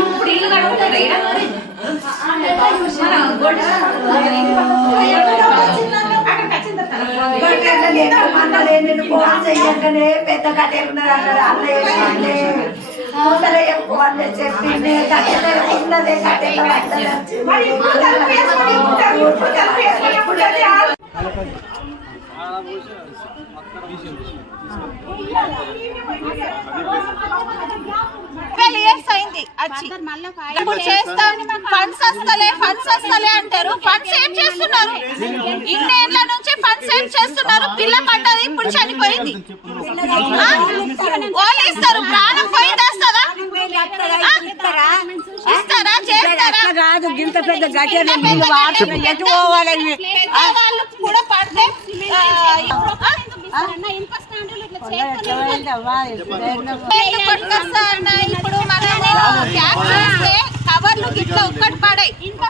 ఇప్పుడు ఇల్లు కడుగుతారా పెద్ద కట్టెలున్నది అన్నాడు అన్నయ్య చెప్పింది కట్టెలున్నదే కట్టెల అయింది ఇప్పుడు చేస్తాం ఫండ్స్ వస్తలే అంటారు. ఫండ్స్ ఏం చేస్తున్నారు? ఇన్నేళ్ల నుంచి ఫండ్స్ ఏం చేస్తున్నారు? పిల్ల పడ్డది, ఇప్పుడు చనిపోయింది. వాళ్ళు ఇస్తారు, ప్రాణం పోయిందేస్తారా? ఇస్తారా? చేస్తారా? కాదు ఇంత పెద్ద గట్టెలు ఎటు పోవాలని వాళ్ళు కూడా పడితే ఇప్పుడు మనం కవర్లు గిట్ల ఒక్కటి పడాయి ఇంత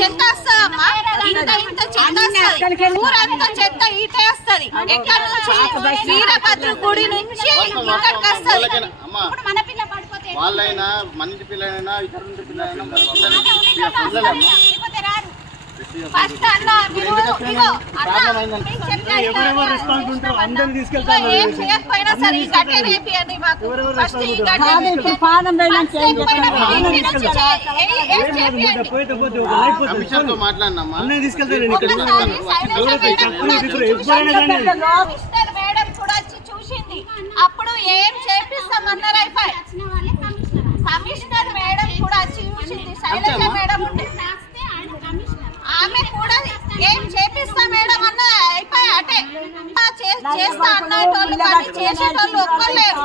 చెత్త వస్తుందమ్మా, ఇంత చెత్త వస్తుంది. ఊరంతా చెత్త ఈటే వస్తుంది. ఎక్కడ నుంచి? వీరభద్ర గుడి నుంచి ఇక్కడికి వస్తుంది. మన పిల్ల పడిపోతే వాళ్ళైనా మంచి పిల్లలైనా ఇతర పిల్లలైనా ఫస్ట్ అన్న ఏం చేయకపోయినా సరే ఈ గట్టే రేపియండి మాకు. ఫస్ట్ ఈ గట్టే మాట్లాడినమ్మా మేడం కూడా వచ్చి చూసింది. అప్పుడు ఏం చేపిస్తామన్నారు అయిపోయి. కమిషనర్ మేడం కూడా వచ్చి చూసింది. శైలజ మేడం ఉండే ఆమె కూడా ఏం చేపిస్తా మేడం అన్న అయిపోయి అటే చేస్తా అన్నటోళ్ళు కానీ చేసేటోళ్ళు ఒక్కలేరు.